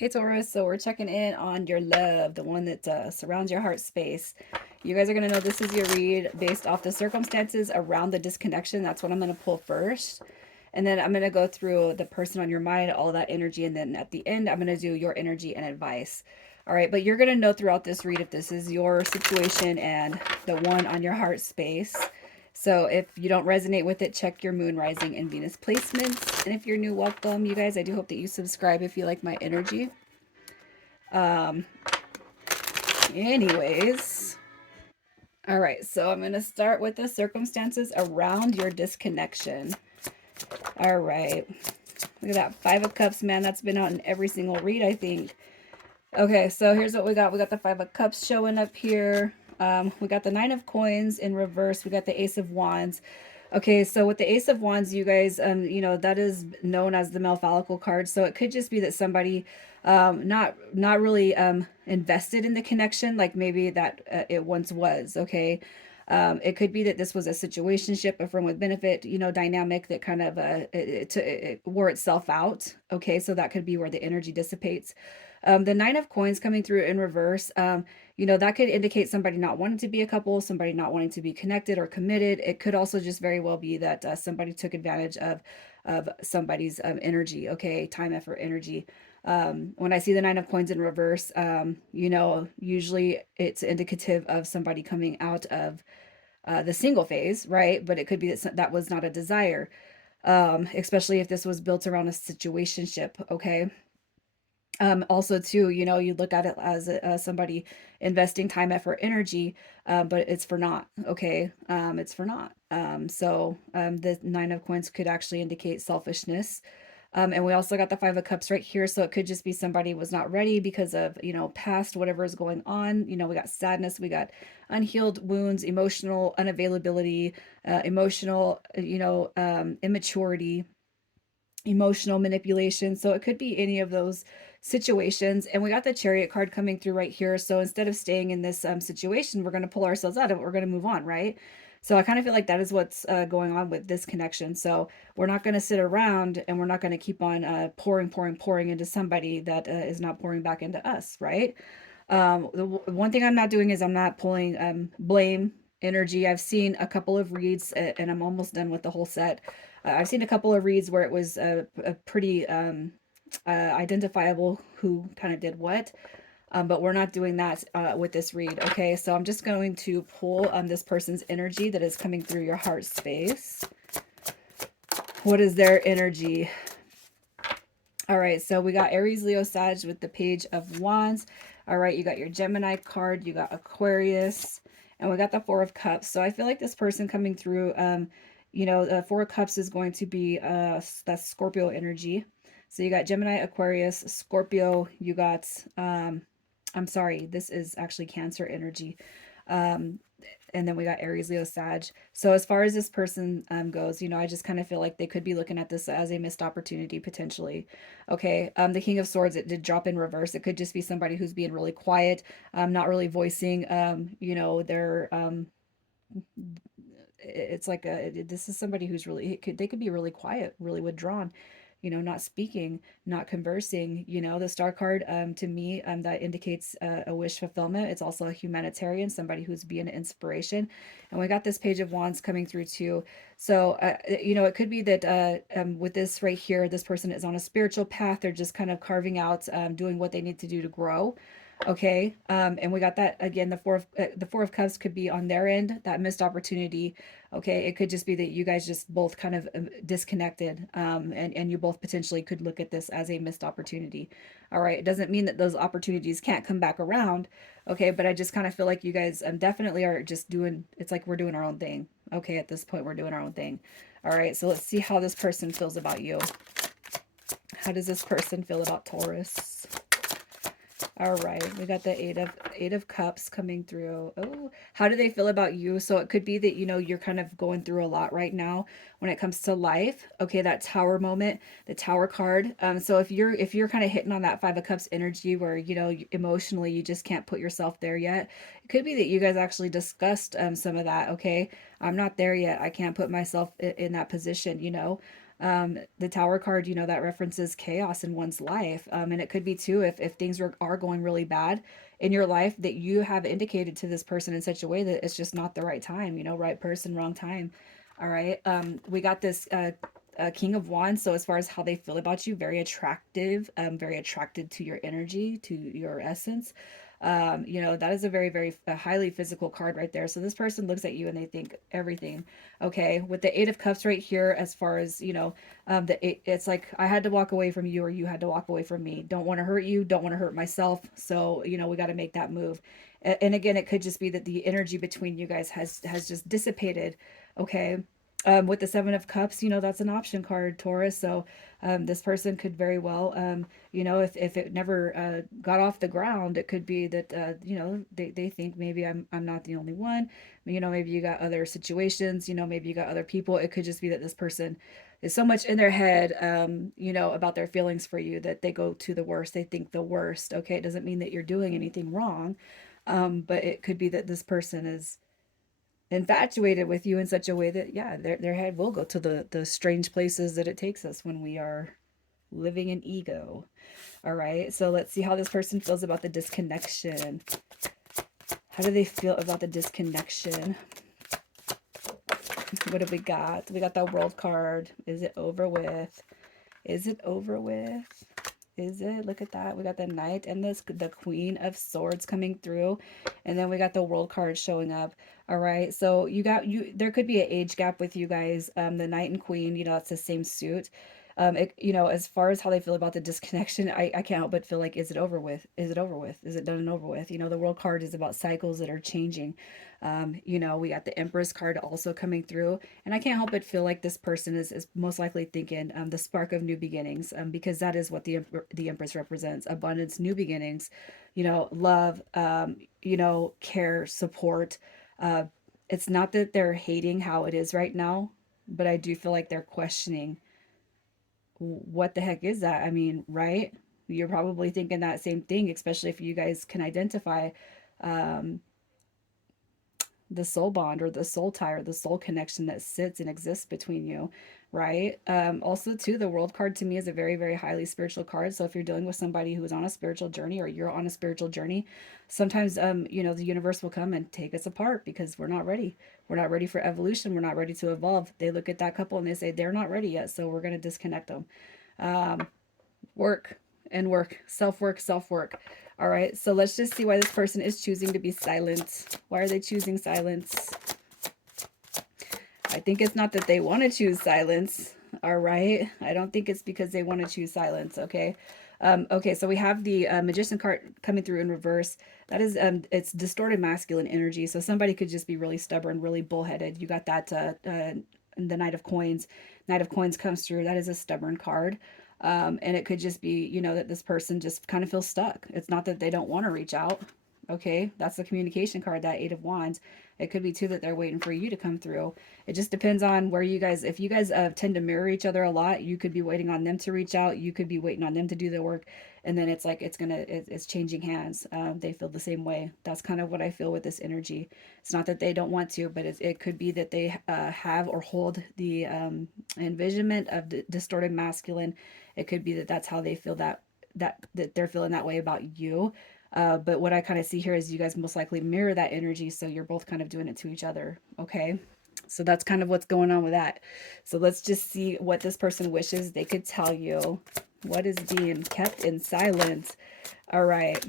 Hey Taurus, so we're checking in on your love, the one that surrounds your heart space. You guys are going to know this is your read based off the circumstances around the disconnection. That's what I'm going to pull first. And then I'm going to go through the person on your mind, all that energy. And then at the end, I'm going to do your energy and advice. All right, but you're going to know throughout this read if this is your situation and the one on your heart space. So if you don't resonate with it, check your moon, rising, and Venus placements. And if you're new, welcome, you guys. I do hope that you subscribe if you like my energy. Um, anyways, all right, so I'm going to start with the circumstances around your disconnection. All right, look at that. Five of Cups, man, that's been out in every single read, I think. Okay, so here's what we got. We got the Five of Cups showing up here. We got the Nine of Coins in reverse. We got the Ace of Wands. Okay, so with the Ace of Wands, you guys, that is known as the Malfalical card. So it could just be that somebody not really invested in the connection, like maybe that it once was. Okay, it could be that this was a situationship, a friend with benefit, dynamic that kind of it wore itself out. Okay, so that could be where the energy dissipates. The Nine of Coins coming through in reverse, that could indicate somebody not wanting to be a couple, somebody not wanting to be connected or committed. It could also just very well be that somebody took advantage of somebody's energy. Okay, time, effort, energy. When I see the Nine of Coins in reverse, usually it's indicative of somebody coming out of the single phase, right? But it could be that that was not a desire, especially if this was built around a situationship. Okay, also too, you look at it as somebody investing time, effort, energy, but it's for naught. Okay, it's for naught. The Nine of Coins could actually indicate selfishness. And we also got the Five of Cups right here, so it could just be somebody was not ready because of past whatever is going on. We got sadness, we got unhealed wounds, emotional unavailability, emotional immaturity, emotional manipulation. So it could be any of those situations. And we got the Chariot card coming through right here. So instead of staying in this situation, we're going to pull ourselves out of it. We're going to move on, right? So I kind of feel like that is what's going on with this connection. So we're not going to sit around and we're not going to keep on pouring into somebody that is not pouring back into us, right? The one thing I'm not doing is I'm not pulling blame energy. I've seen a couple of reads, and I'm almost done with the whole set. I've seen a couple of reads where it was a pretty identifiable who kind of did what. But we're not doing that with this read. Okay, so I'm just going to pull this person's energy that is coming through your heart space. What is their energy? All right, so we got Aries, Leo, Sag with the Page of Wands. All right, you got your Gemini card, you got Aquarius, and we got the Four of Cups. So I feel like this person coming through, the Four of Cups is going to be that's Scorpio energy. So you got Gemini, Aquarius, Scorpio. You got, I'm sorry, this is actually Cancer energy. Um, and then we got Aries, Leo, Sag. So as far as this person goes, I just kind of feel like they could be looking at this as a missed opportunity potentially. Okay, the King of Swords, it did drop in reverse. It could just be somebody who's being really quiet, not really voicing, their it's like this is somebody who's really they could be really quiet, really withdrawn, not speaking, not conversing. The Star card, to me, that indicates a wish fulfillment. It's also a humanitarian, somebody who's being an inspiration. And we got this Page of Wands coming through too. So it could be that with this right here, this person is on a spiritual path. They're just kind of carving out, doing what they need to do to grow. Okay, and we got that again. The Four of Cups could be on their end, that missed opportunity. Okay, it could just be that you guys just both kind of disconnected, and you both potentially could look at this as a missed opportunity. All right, it doesn't mean that those opportunities can't come back around. Okay, but I just kind of feel like you guys definitely are just doing. It's like we're doing our own thing. Okay, at this point, we're doing our own thing. All right, so let's see how this person feels about you. How does this person feel about Taurus? All right, we got the eight of cups coming through. Oh, how do they feel about you? So it could be that you're kind of going through a lot right now when it comes to life. Okay, that Tower moment, the Tower card. So if you're kind of hitting on that Five of Cups energy where emotionally you just can't put yourself there yet, it could be that you guys actually discussed some of that. Okay, I'm not there yet. I can't put myself in that position. The Tower card, that references chaos in one's life. And it could be too, if things are going really bad in your life, that you have indicated to this person in such a way that it's just not the right time, right person, wrong time. All right. We got this King of Wands. So as far as how they feel about you, very attractive, very attracted to your energy, to your essence. That is a very, very highly physical card right there. So this person looks at you and they think everything. Okay. With the Eight of Cups right here, as far as, it's like I had to walk away from you or you had to walk away from me. Don't want to hurt you. Don't want to hurt myself. So, we got to make that move. And again, it could just be that the energy between you guys has just dissipated. Okay. With the Seven of Cups, that's an option card, Taurus. So this person could very well, if it never got off the ground, it could be that, they think maybe I'm not the only one. Maybe you got other situations, maybe you got other people. It could just be that this person is so much in their head, about their feelings for you that they go to the worst. They think the worst. Okay. It doesn't mean that you're doing anything wrong. But it could be that this person is infatuated with you in such a way that, yeah, their head will go to the strange places that it takes us when we are living in ego. All right, so let's see how this person feels about the disconnection. How do they feel about the disconnection? What have we got? We got the World card. Is it over with? Is it over with? Is it? Look at that. We got the Knight and the Queen of Swords coming through. And then we got the World card showing up. All right. So there could be an age gap with you guys. The Knight and Queen, it's the same suit. As far as how they feel about the disconnection, I can't help but feel like, is it over with? Is it over with? Is it done and over with? The World card is about cycles that are changing. We got the Empress card also coming through, and I can't help but feel like this person is most likely thinking the spark of new beginnings, because that is what the Empress represents: abundance, new beginnings, love, care, support. Uh, it's not that they're hating how it is right now, but I do feel like they're questioning what the heck is that? I mean, right? You're probably thinking that same thing, especially if you guys can identify um, the soul bond or the soul tie or the soul connection that sits and exists between you, right? Also, too, the World card to me is a very, very highly spiritual card. So if you're dealing with somebody who is on a spiritual journey or you're on a spiritual journey, sometimes, the universe will come and take us apart because we're not ready. We're not ready for evolution. We're not ready to evolve. They look at that couple and they say they're not ready yet, so we're going to disconnect them. Um, work and work, self work, self work. All right, so let's just see why this person is choosing to be silent. Why are they choosing silence? I think it's not that they want to choose silence. All right, I don't think it's because they want to choose silence. Okay. Okay, so we have the Magician card coming through in reverse. That is, it's distorted masculine energy. So somebody could just be really stubborn, really bullheaded. You got that, the Knight of Coins. Knight of Coins comes through. That is a stubborn card. And it could just be, that this person just kind of feels stuck. It's not that they don't want to reach out. Okay, that's the communication card, that Eight of Wands. It could be too that they're waiting for you to come through. It just depends on where you guys, if you guys tend to mirror each other a lot, you could be waiting on them to reach out. You could be waiting on them to do the work. And then it's like, it's changing hands. They feel the same way. That's kind of what I feel with this energy. It's not that they don't want to, but it could be that they have or hold the envisionment of distorted masculine. It could be that that's how they feel, that they're feeling that way about you. But what I kind of see here is you guys most likely mirror that energy, so you're both kind of doing it to each other. Okay, so that's kind of what's going on with that. So let's just see what this person wishes they could tell you. What is being kept in silence? All right,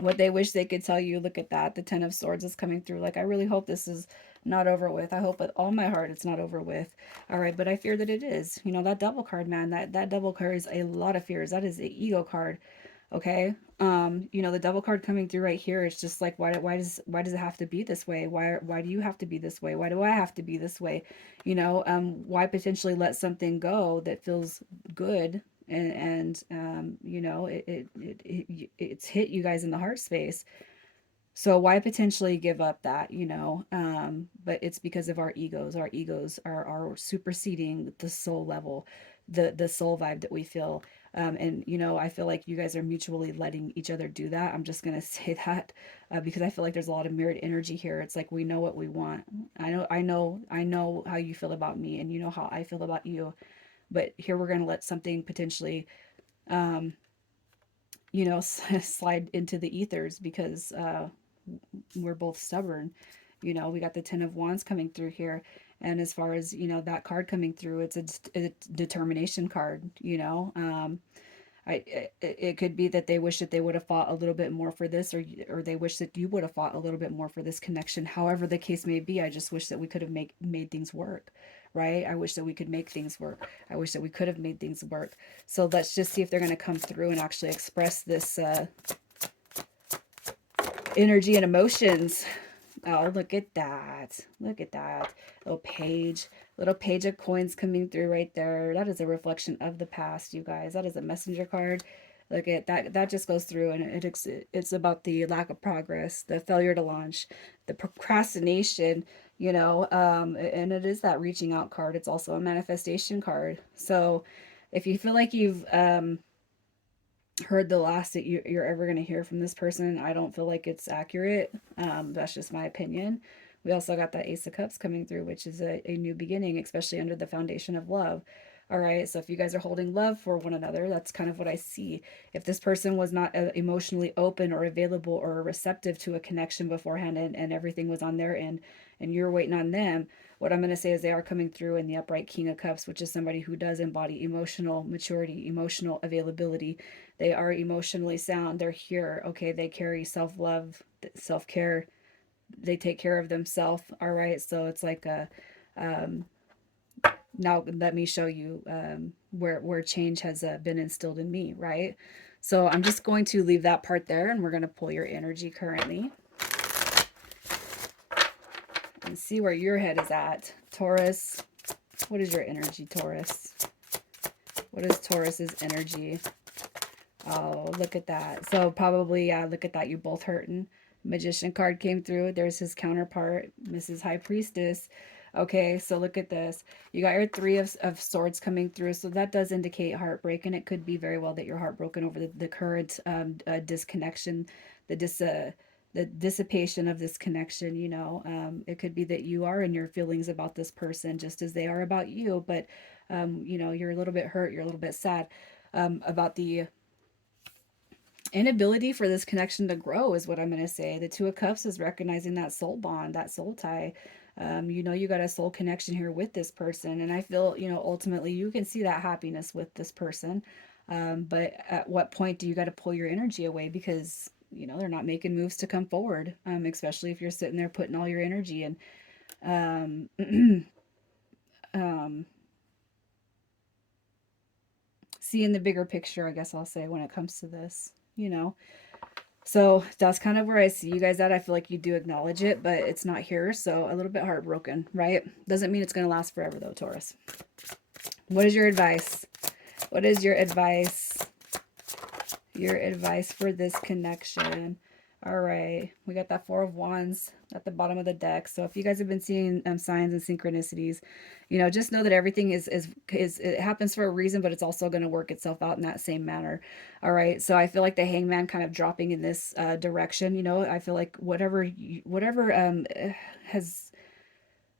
what they wish they could tell you. Look at that. The Ten of Swords is coming through. Like, I really hope this is not over with. I hope with all my heart it's not over with. All right, but I fear that it is. That Devil card, man, that Devil carries a lot of fears. That is the ego card. Okay. The Devil card coming through right here, it's just like, why does it have to be this way? Why do you have to be this way? Why do I have to be this way? Why potentially let something go that feels good, it's hit you guys in the heart space. So why potentially give up that, but it's because of our egos. Our egos are superseding the soul level, the soul vibe that we feel. And I feel like you guys are mutually letting each other do that. I'm just gonna say that because I feel like there's a lot of mirrored energy here. It's like we know what we want. I know how you feel about me, and you know how I feel about you. but here we're going to let something potentially, slide into the ethers because we're both stubborn. We got the 10 of wands coming through here, and as far as that card coming through, it's a determination card. It could be that they wish that they would have fought a little bit more for this, or they wish that you would have fought a little bit more for this connection. However the case may be, I just wish that we could have made things work, right? I wish that we could make things work. I wish that we could have made things work. So let's just see if they're going to come through and actually express this energy and emotions. Oh, look at that. Look at that. Little page of coins coming through right there. That is a reflection of the past, you guys. That is a messenger card. Look at that. That just goes through, and it's about the lack of progress, the failure to launch, the procrastination, and it is that reaching out card. It's also a manifestation card. So if you feel like you've heard the last that you're ever going to hear from this person, I don't feel like it's accurate. That's just my opinion. We also got that Ace of Cups coming through, which is a new beginning, especially under the foundation of love. All right, so if you guys are holding love for one another, that's kind of what I see. If this person was not emotionally open or available or receptive to a connection beforehand, and everything was on their end and you're waiting on them, what I'm going to say is they are coming through in the upright King of Cups, which is somebody who does embody emotional maturity, emotional availability. They are emotionally sound. They're here. Okay, they carry self-love, self-care. They take care of themselves. All right, so it's like a now let me show you where change has been instilled in me, right? So I'm just going to leave that part there, and we're going to pull your energy currently and see where your head is at. Taurus, what is your energy, Taurus? What is Taurus's energy? Oh, look at that. So probably, yeah, look at that. You both hurting. Magician card came through. There's his counterpart, Mrs. High Priestess. Okay, so look at this. You got your Three of Swords coming through. So that does indicate heartbreak, and it could be very well that you're heartbroken over the current disconnection, the dissipation of this connection. It could be that you are in your feelings about this person just as they are about you, but you're a little bit hurt, you're a little bit sad about the inability for this connection to grow, is what I'm going to say. The Two of Cups is recognizing that soul bond, that soul tie. You got a soul connection here with this person, and I feel ultimately you can see that happiness with this person, but at what point do you got to pull your energy away because they're not making moves to come forward, especially if you're sitting there putting all your energy in. um, Seeing the bigger picture, I guess I'll say, when it comes to this. So that's kind of where I see you guys at. I feel like you do acknowledge it, but it's not here. So a little bit heartbroken, right? Doesn't mean it's going to last forever though, Taurus. What is your advice? What is your advice? Your advice for this connection. All right. We got that Four of Wands at the bottom of the deck. So if you guys have been seeing signs and synchronicities, just know that everything is it happens for a reason, but it's also going to work itself out in that same manner. All right. So I feel like the Hangman kind of dropping in this direction. I feel like has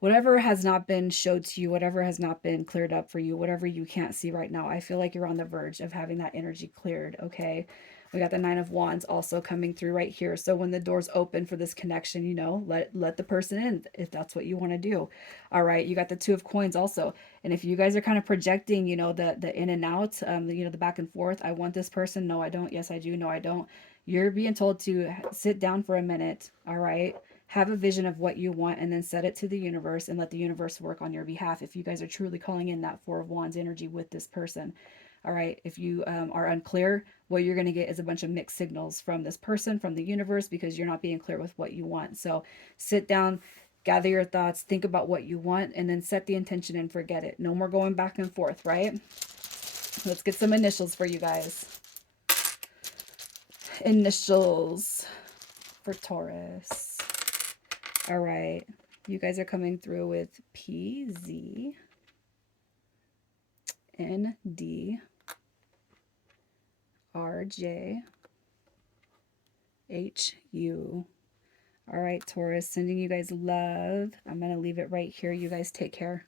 whatever has not been showed to you, whatever has not been cleared up for you, whatever you can't see right now, I feel like you're on the verge of having that energy cleared. Okay. We got the Nine of Wands also coming through right here. So when the doors open for this connection, let the person in if that's what you want to do. All right. You got the Two of Coins also. And if you guys are kind of projecting, the in and out, the back and forth, I want this person. No, I don't. Yes, I do. No, I don't. You're being told to sit down for a minute. All right. Have a vision of what you want and then set it to the universe and let the universe work on your behalf if you guys are truly calling in that Four of Wands energy with this person. All right. If you are unclear, what you're going to get is a bunch of mixed signals from this person, from the universe, because you're not being clear with what you want. So sit down, gather your thoughts, think about what you want, and then set the intention and forget it. No more going back and forth, right? Let's get some initials for you guys. Initials for Taurus. All right. You guys are coming through with P, Z, N, D, R, J, H, U. All right, Taurus, sending you guys love. I'm going to leave it right here. You guys take care.